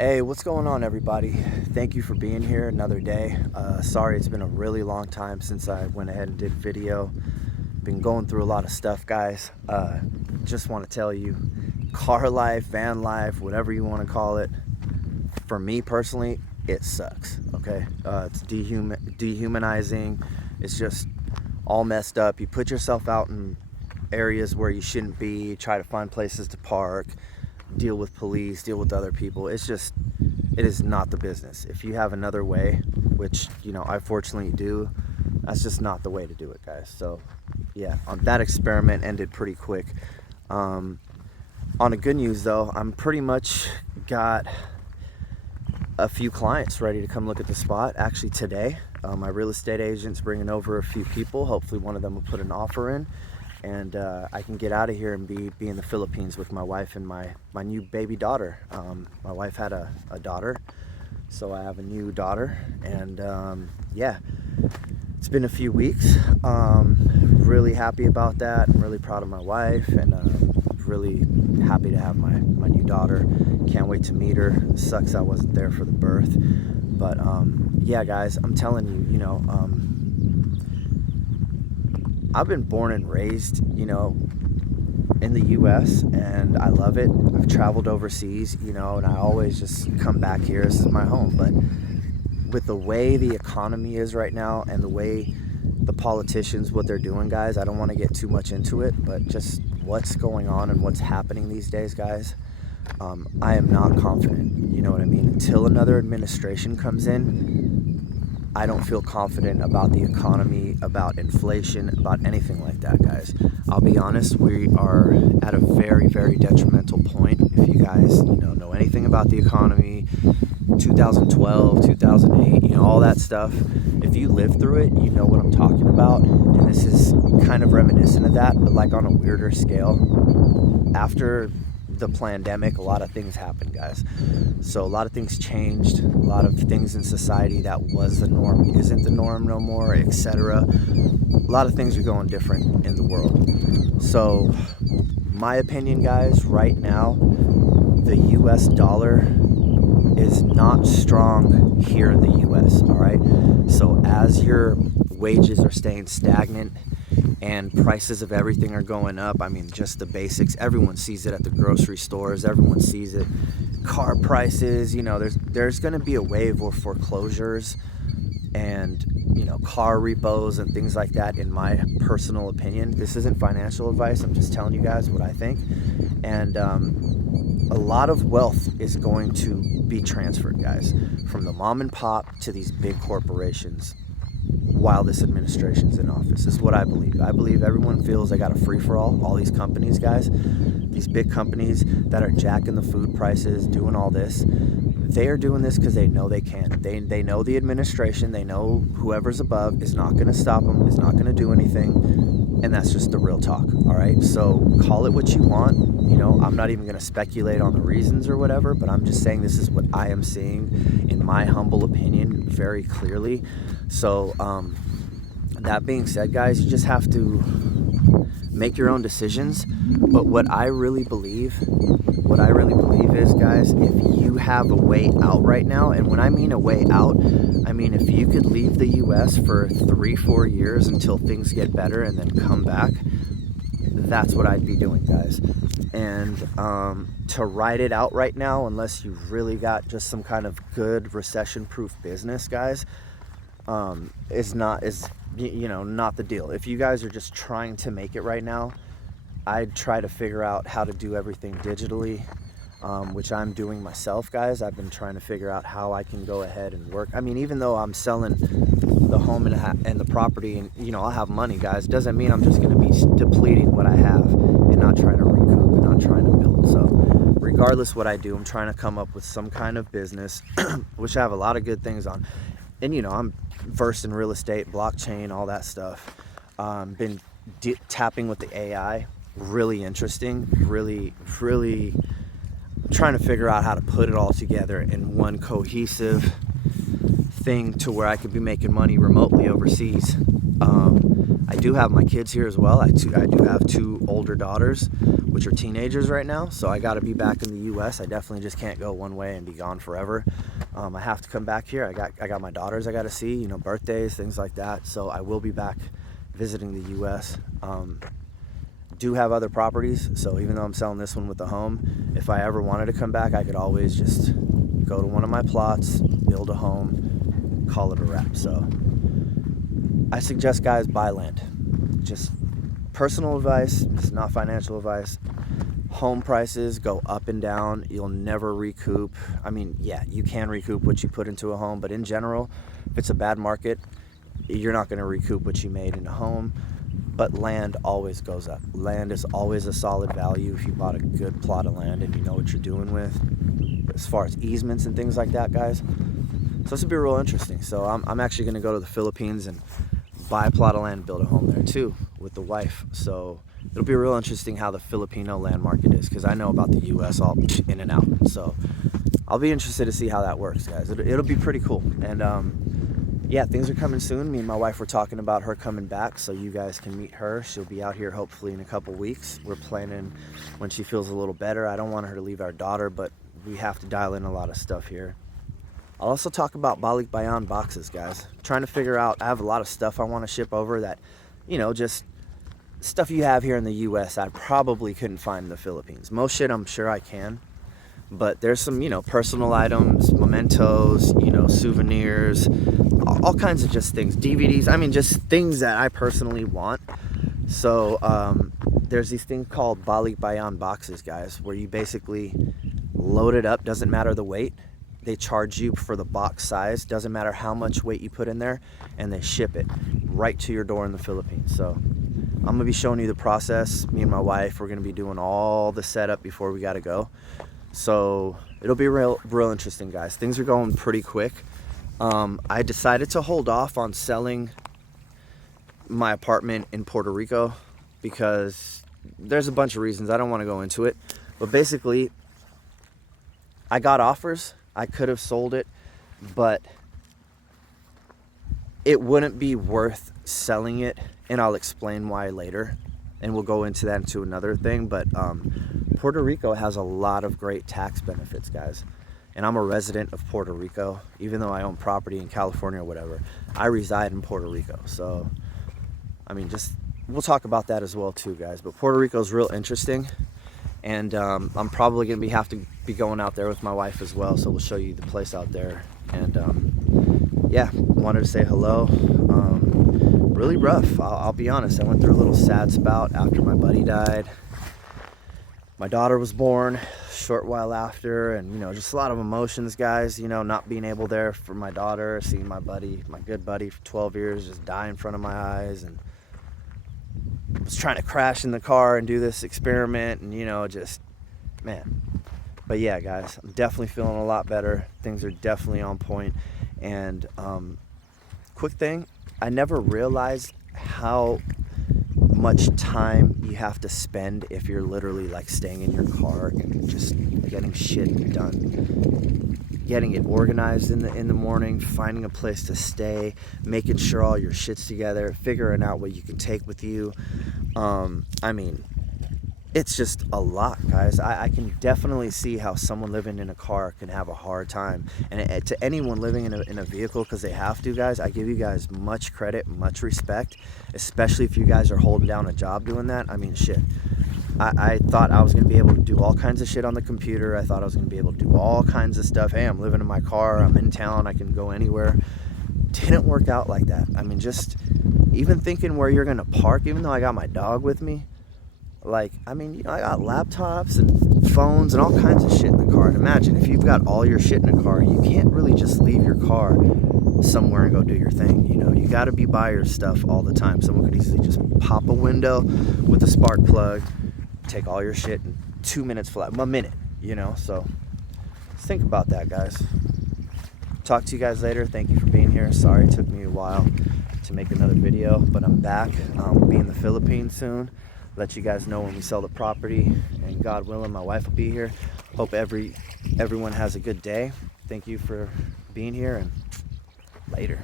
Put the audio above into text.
Hey, what's going on, everybody? Thank you for being here another day. Sorry, it's been a really long time since I went ahead and did video. Been going through a lot of stuff, guys. Just want to tell you, car life, van life, whatever you want to call it, for me personally, it sucks, okay? It's dehumanizing. It's just all messed up. You put yourself out in areas where you shouldn't be, try to find places to park, deal with police, deal with other people. It is not the business. If you have another way, which, I fortunately do, that's just not the way to do it, guys. So yeah, that experiment ended pretty quick. On a good news though, I'm pretty much got a few clients ready to come look at the spot. Actually today, my real estate agent's bringing over a few people. Hopefully one of them will put an offer in, and I can get out of here and be in the Philippines with my wife and my new baby daughter. My wife had a daughter, so I have a new daughter, and yeah, it's been a few weeks. Really happy about that. I'm really proud of my wife, and really happy to have my new daughter. Can't wait to meet her. Sucks I wasn't there for the birth, but yeah, guys, I'm telling you, I've been born and raised, in the US, and I love it. I've traveled overseas, and I always just come back here. This is my home. But with the way the economy is right now and the way the politicians, what they're doing, guys, I don't want to get too much into it, but just what's going on and what's happening these days, guys, I am not confident. You know what I mean? Until another administration comes in, I don't feel confident about the economy, about inflation, about anything like that, guys. I'll be honest, we are at a very, very detrimental point. If you guys, know anything about the economy, 2012, 2008, all that stuff, if you live through it, you know what I'm talking about. And this is kind of reminiscent of that, but like on a weirder scale. After the pandemic, a lot of things happened, guys. So a lot of things changed. A lot of things in society that was the norm isn't the norm no more, etc. A lot of things are going different in the world. So my opinion, guys, right now, the US dollar is not strong here in the US, all right? So as your wages are staying stagnant and prices of everything are going up, I mean, just the basics, everyone sees it at the grocery stores, everyone sees it, car prices, there's going to be a wave of foreclosures and, car repos and things like that, in my personal opinion. This isn't financial advice, I'm just telling you guys what I think. And a lot of wealth is going to be transferred, guys, from the mom and pop to these big corporations while this administration's in office. This is what I believe. I believe everyone feels they got a free-for-all. All these companies, guys, these big companies that are jacking the food prices, doing all this, they are doing this because they know they can. They know the administration, they know whoever's above is not going to stop them, is not going to do anything, and that's just the real talk, all right? So call it what you want. I'm not even going to speculate on the reasons or whatever, but I'm just saying this is what I am seeing, in my humble opinion, very clearly. So that being said, guys, you just have to make your own decisions. But what I really believe is, guys, if you have a way out right now, and when I mean a way out, I mean if you could leave the US for 3-4 years until things get better and then come back, that's what I'd be doing, guys. And to ride it out right now, unless you really got just some kind of good recession-proof business, guys, is not the deal. If you guys are just trying to make it right now, I'd try to figure out how to do everything digitally, which I'm doing myself, guys. I've been trying to figure out how I can go ahead and work. I mean, even though I'm selling the home and the property, and I'll have money, guys, doesn't mean I'm just going to be depleting what I have and not trying to recoup and not trying to build. So regardless what I do, I'm trying to come up with some kind of business, which I have a lot of good things on. And I'm versed in real estate, blockchain, all that stuff. Been tapping with the AI, really interesting, really trying to figure out how to put it all together in one cohesive thing to where I could be making money remotely overseas. I do have my kids here as well. I do have 2 older daughters, which are teenagers right now, so I got to be back in the U.S. I definitely just can't go one way and be gone forever. I have to come back here. I got my daughters I got to see, birthdays, things like that. So I will be back visiting the U.S. Do have other properties, so even though I'm selling this one with the home, if I ever wanted to come back, I could always just go to one of my plots, build a home, call it a wrap. So I suggest guys buy land. Just personal advice, it's not financial advice. Home prices go up and down. You'll never recoup. I mean, yeah, you can recoup what you put into a home, but in general, if it's a bad market, you're not going to recoup what you made in a home. But land always goes up. Land is always a solid value if you bought a good plot of land and you know what you're doing with, as far as easements and things like that, guys. So this will be real interesting. So I'm actually going to go to the Philippines and buy a plot of land and build a home there too with the wife. So it'll be real interesting how the Filipino land market is, because I know about the U.S. all in and out. So I'll be interested to see how that works, guys. It'll be pretty cool. And yeah, things are coming soon. Me and my wife were talking about her coming back, so you guys can meet her. She'll be out here hopefully in a couple weeks. We're planning when she feels a little better. I don't want her to leave our daughter, but we have to dial in a lot of stuff here. I'll also talk about balik bayan boxes, guys. Trying to figure out, I have a lot of stuff I want to ship over that, just stuff you have here in the U.S. I probably couldn't find in the Philippines. Most shit I'm sure I can. But there's some, personal items, mementos, souvenirs, all kinds of just things, DVDs. I mean, just things that I personally want. So there's these things called balik bayan boxes, guys, where you basically load it up. Doesn't matter the weight. They charge you for the box size. Doesn't matter how much weight you put in there, and they ship it right to your door in the Philippines. So I'm gonna be showing you the process. Me and my wife, we're gonna be doing all the setup before we gotta go. So it'll be real interesting, guys. Things are going pretty quick. I decided to hold off on selling my apartment in Puerto Rico because there's a bunch of reasons. I don't want to go into it, but basically I got offers. I could have sold it, but it wouldn't be worth selling it, and I'll explain why later, and we'll go into that into another thing. But Puerto Rico has a lot of great tax benefits, guys. And I'm a resident of Puerto Rico. Even though I own property in California or whatever, I reside in Puerto Rico. So, I mean, we'll talk about that as well too, guys. But Puerto Rico is real interesting. And I'm probably going to have to be going out there with my wife as well. So we'll show you the place out there. And yeah, wanted to say hello. Really rough, I'll be honest. I went through a little sad spout after my buddy died. My daughter was born a short while after, and just a lot of emotions, guys. Not being able there for my daughter, seeing my good buddy for 12 years just die in front of my eyes, and was trying to crash in the car and do this experiment, and just, man. But yeah, guys, I'm definitely feeling a lot better. Things are definitely on point. And quick thing, I never realized how much time you have to spend if you're literally like staying in your car and just getting shit done, getting it organized in the morning, finding a place to stay, making sure all your shit's together, figuring out what you can take with you. I mean, it's just a lot, guys. I can definitely see how someone living in a car can have a hard time. And to anyone living in a vehicle, because they have to, guys, I give you guys much credit, much respect, especially if you guys are holding down a job doing that. I mean, shit. I thought I was going to be able to do all kinds of shit on the computer. I thought I was going to be able to do all kinds of stuff. Hey, I'm living in my car. I'm in town. I can go anywhere. Didn't work out like that. I mean, just even thinking where you're going to park, even though I got my dog with me. Like, I mean, I got laptops and phones and all kinds of shit in the car. And imagine if you've got all your shit in a car, you can't really just leave your car somewhere and go do your thing. You got to be by your stuff all the time. Someone could easily just pop a window with a spark plug, take all your shit in 2 minutes flat, a minute, So just think about that, guys. Talk to you guys later. Thank you for being here. Sorry it took me a while to make another video, but I'm back. We'll be in the Philippines soon. Let you guys know when we sell the property, and God willing, my wife will be here. Hope everyone has a good day. Thank you for being here, and later.